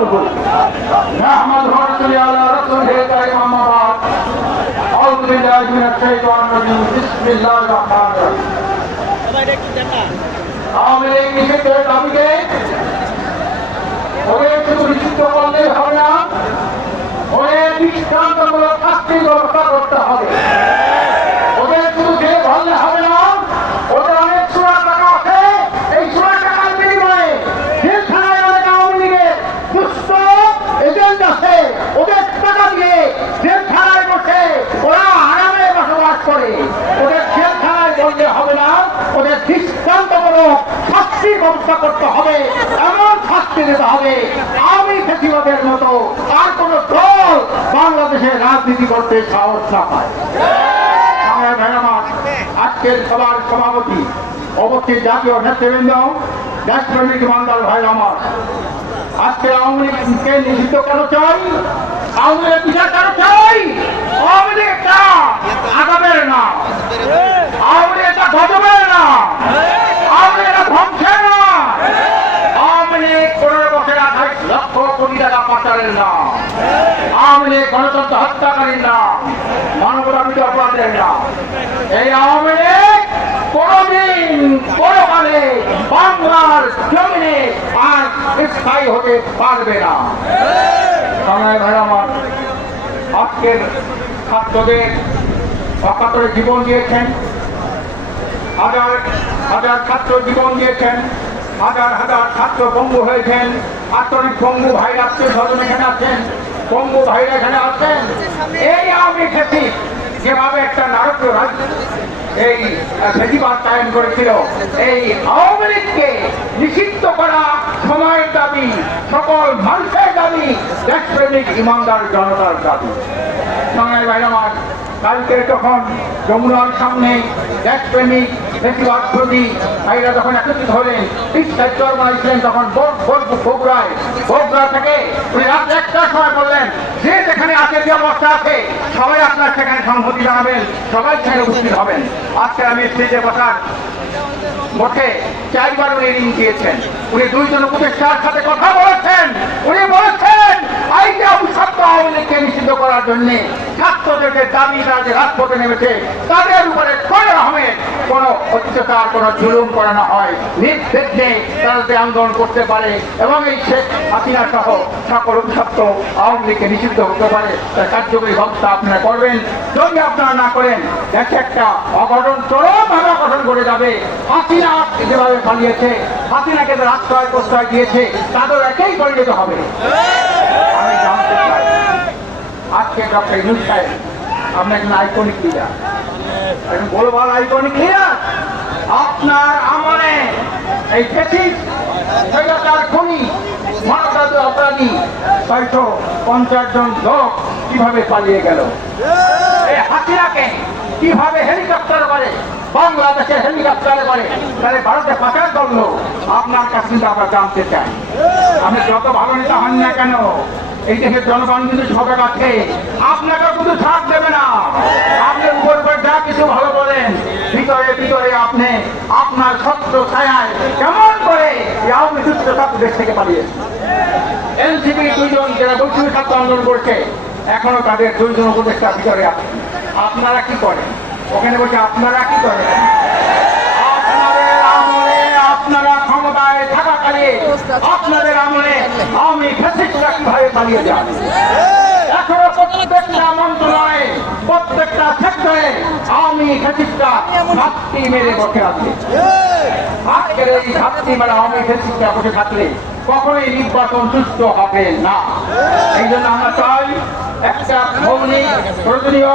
বক্তব্য আহমদ হরসুল আলা রাসূলিহি কারীম আম্মা বাদ আউযু বিল্লাহি মিনাশ শাইতানির রাজীম বিসমিল্লাহির রহমানির রহিম আওয়ামী লীগ নিষিদ্ধের দাবিকে ওদের শুধু নিষিদ্ধ করলেই হবে না, ওদের দৃষ্টান্তমূলক শাস্তির ব্যবস্থা করতে হবে। ওদের শুধু জেলে ভরলে হবে না, ওদের অনেক সুরা টাকা আছে, এই সুরা টাকার বিনিময়ে জেলখানায় অনেক আওয়ামী লীগের দুষ্ট এজেন্ট আছে, ওদের টাকা দিয়ে জেলখানায় বসে ওরা আরামে বসবাস করে। ওদের জেলখানায় বললে হবে না, ওদের দৃষ্টান্তমূলক শাস্তির ব্যবস্থা করতে হবে, এমন শাস্তি দিতে হবে আওয়ামী ফ্যাসিবাদের মতো আর কোন দল বাংলাদেশে রাজনীতি করতে সাহস না পায়। আজকের সভার সভাপতি অবশ্যই জাতীয় নেতৃবৃন্দ, দেশপ্রেমিক ইমানদার ভাই আমার, আজকে আওয়ামী লীগকে নিষিদ্ধ কেন চাই, আওয়ামী লীগের বিচার কেন চাই? আওয়ামী লীগ একটা আগামের না, আওয়ামী লীগ একটা গজবের না, আওয়ামী লীগ একটা ধ্বংসের না, আওয়ামী লীগ 15 বছরে 28 লক্ষ কোটি টাকা পাচারের না, আওয়ামী লীগ গণতন্ত্র হত্যাকারীর না, মানবতা বিরোধী অপরাধের না। এই আওয়ামী লীগ কোনদিন কোনকালে বাংলার জমিনে আর স্থায়ী হতে পারবে না। আমার আজকের ছাত্রদের অকাতরে জীবন দিয়েছেন, হাজার হাজার ছাত্র জীবন দিয়েছেন, হাজার হাজার ছাত্র পঙ্গু হয়েছেন। আত্মনিক পঙ্গু ভাইরা আত্মীয় স্বজন এখানে আছেন, পঙ্গু ভাইরা এখানে আছেন। এই আওয়ামী ফ্যাসিস্ট যেভাবে একটা নারকীয় রাজ্য এই ফেসিবাদ কায়েম করেছিল, এই আওয়ামী লীগকে নিষিদ্ধ করা সময়ের দাবি, সকল মানুষের দাবি, দেশপ্রেমিক ইমানদার জনতার দাবি। সময় ভাই আমার, কালকে যখন যমুনার সামনে দেশপ্রেমিক ফেসিবাদ প্রতি ভাইরা যখন একত্রিত হলেন, ইচ্ছাচর বানাইছিলেন, তখন বগুড়া থেকে উনি রাত 1টার সময় বললেন যে যেখানে আছে, যে অবস্থা আছে, সবাই আপনার সেখানে সংহতি জানাবেন, সবাই সেখানে উপস্থিত হবেন। আজকে আমি স্টেজে বসার মঠে 4 বার উনি ঋণ দিয়েছেন। উনি 2 জন উপদেষ্টার সাথে কথা বলেছেন, উনি বলেছেন আইনে অভিশপ্ত আওয়ামী লীগকে নিষিদ্ধ করার জন্য ছাত্রদেরকে দাবি, তারা যে রাজপথে নেমেছে তাদের উপরে কোন রকমের কোন অত্যাচার, কোন জুলুম করানো হয়, নির্বিঘ্নে তারা যে আন্দোলন করতে পারে এবং এই শেখ হাসিনা সহ সকল অভিশপ্ত আওয়ামী লীগকে নিষিদ্ধ করতে পারে, তার কার্যকরী ব্যবস্থা আপনারা করবেন। যদি আপনারা না করেন, দেশে একটা অঘটন, চরমভাবে অঘটন করে যাবে। হাসিনা যেভাবে পালিয়েছে, হাসিনাকে যারা আশ্রয় প্রশ্রয় দিয়েছে, তাদের একেই পরিণত হবে। আমি জানতে চাই, আজকে ডক্টর ইউনূস সাহেব আপনি একজন আইকনিক লিডার, একজন গ্লোবাল আইকনিক লিডার। আপনার আমলে এই ফ্যাসিস্ট, স্বৈরাচার, খুনি, মানবতাবিরোধী অপরাধী 650 জন লোক কিভাবে পালিয়ে গেল? এই হাসিনাকে কিভাবে হেলিকপ্টার করে, বাংলাদেশের হেলিকপ্টারে করে তাহলে ভারতে পাচার করলো? আপনার কাছে কিন্তু আমরা জানতে চাই। আপনি যত ভালো নেতা হন না কেন, এই দেশের জনগণ কিন্তু সজাগ আছে, আপনাকে কিন্তু ছাড় দেবে না। আপনি উপর যা কিছু ভালো বলেন, ভিতরে ভিতরে আপনি আপনার ছত্র ছায়ায় কেমন করে আওয়ামী দুষ্ট ছাত্র দেশ থেকে পালিয়েছে। এনসিপি 2 জন যারা বৈশ্বিক ছাত্র আন্দোলন করছে, এখনো তাদের 2 জন উপদেষ্টা ভিতরে আছে। আপনারা কি করেন ওখানে বসে? আপনারা কি করেন? আপনাদের আমলে, আপনারা ক্ষমতায় থাকাকালীন আপনাদের আমলে আওয়ামী ফ্যাসিস্টরা কিভাবে পালিয়ে যান? এখনো প্রত্যেকটা মন্ত্রণালয়ে, প্রত্যেকটা সেক্টরে আওয়ামী ফ্যাসিস্টরা ঘাপটি মেরে বসে আছে। আজকের এই ঘাপটি মেরে আওয়ামী ফ্যাসিস্টরা বসে থাকলে কখনোই নির্বাচন সুস্থ হবে না। এই জন্য আমরা চাই একটা মৌলিক প্রয়োজনীয়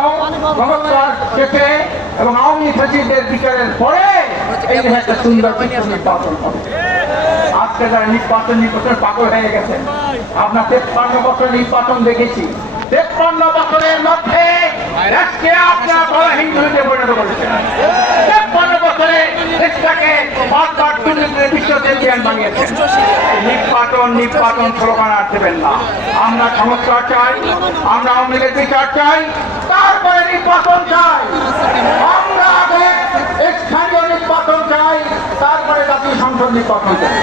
ব্যবস্থা শেষে এবং আওয়ামী ফ্যাসিস্টদের বিচারের পরে এই দেশে একটা সুন্দর নির্বাচন হবে। আজকে যারা নির্বাচন পাগল হয়ে গেছে, আমরা 53 বছর নির্বাচন দেখেছি। 53 বছরের মধ্যে দেশকে আপনার বড় হিন্দুতে পরিণত করেছেন। 53 বছরে দেশটাকে বারবার দুর্নীতির বিশ্ব চ্যাম্পিয়ন বানিয়েছেন। নির্বাচন স্লোগান আর দেবেন না। আমরা সংস্কার চাই, আমরা আওয়ামী লীগের বিচার চাই, তারপরে নির্বাচন চাই। আমরা আগে স্থানীয় নির্বাচন চাই, তারপরে জাতীয় সংসদ নির্বাচন চাই।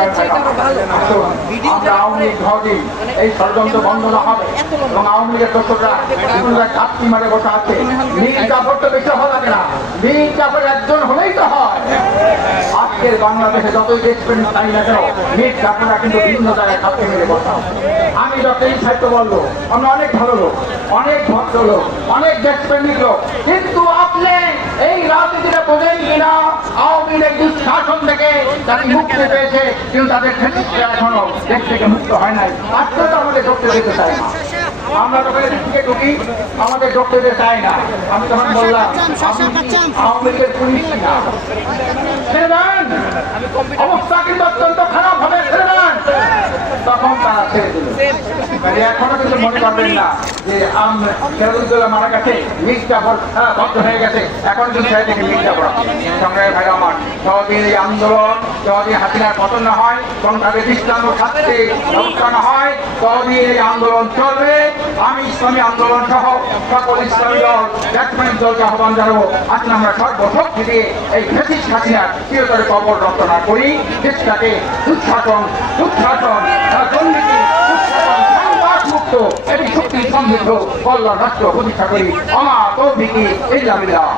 আমরা আওয়ামী লীগ ধরি এই ষড়যন্ত্র বন্ধ না হবে এবং আওয়ামী লীগের দোষরা ঘাটতি মারে বসে আছে। মীর জাফর তো বেশি হওয়া লাগে না, মীর জাফর একজন হলেই তো হয়। আজকের বাংলাদেশে যতই দেশপ্রেম চাই না কেন, মীর জাফররা কিন্তু বিভিন্ন জায়গায় ঘাটতি মেরে বসা। আমি ডক্টর সাহিত্য বলবো আমরা অনেক ভালো লোক, অনেক ভদ্র লোক, অনেক দেশপ্রেমিক লোক, কিন্তু আপনি এই রাজনীতিটা বোঝেন কিনা? আওয়ামী লীগ দুঃশাসন থেকে তাকে মুক্তি পেয়েছে, কিন্তু তাদের ফ্যাসিস্টরা এখনো দেশ থেকে মুক্ত হয় নাই। আজকে তো আমাদের ঢুকতে দিতে চাই না, আমরা যখন দিকে ঢুকি আমাদের ঢুকতে দিতে চাই না। আমি তখন বললাম আওয়ামী লীগের পুলিশ কিনা অবস্থা কিন্তু অত্যন্ত খারাপ হবে, তখন তারা ছেড়ে দিল। এখনো কিন্তু মনে করবেন না যে সিরাজউদ্দৌলা মারা গেছে, মীর জাফর বন্ধ হয়ে গেছে, এখন কিন্তু ছেড়ে থেকে মীর জাফর। সংগ্রামী ভাই আমার, যতদিন এই আন্দোলন, যতদিন হাসিনার পতন না হয়, সংগ্রামী ইসলাম ও ছাত্রী ব্যবস্থা না হয়, ততদিন এই আন্দোলন চলবে। আমি ইসলামী আন্দোলন সহ সকল ইসলামী দল, ব্যাটসম্যান দলকে আহ্বান জানাবো, আসলে আমরা সর্বশক্তি দিয়ে এই ফ্যাসিস্ট হাসিনার চিরতরে কবর রচনা করি। দেশটাকে দুঃশাসন দুর্নীতি মুক্ত একটি শক্তি সমৃদ্ধ কল্যাণ রাষ্ট্র প্রতিষ্ঠা করি। আমার তৌফিক ইল্লা বিল্লাহ।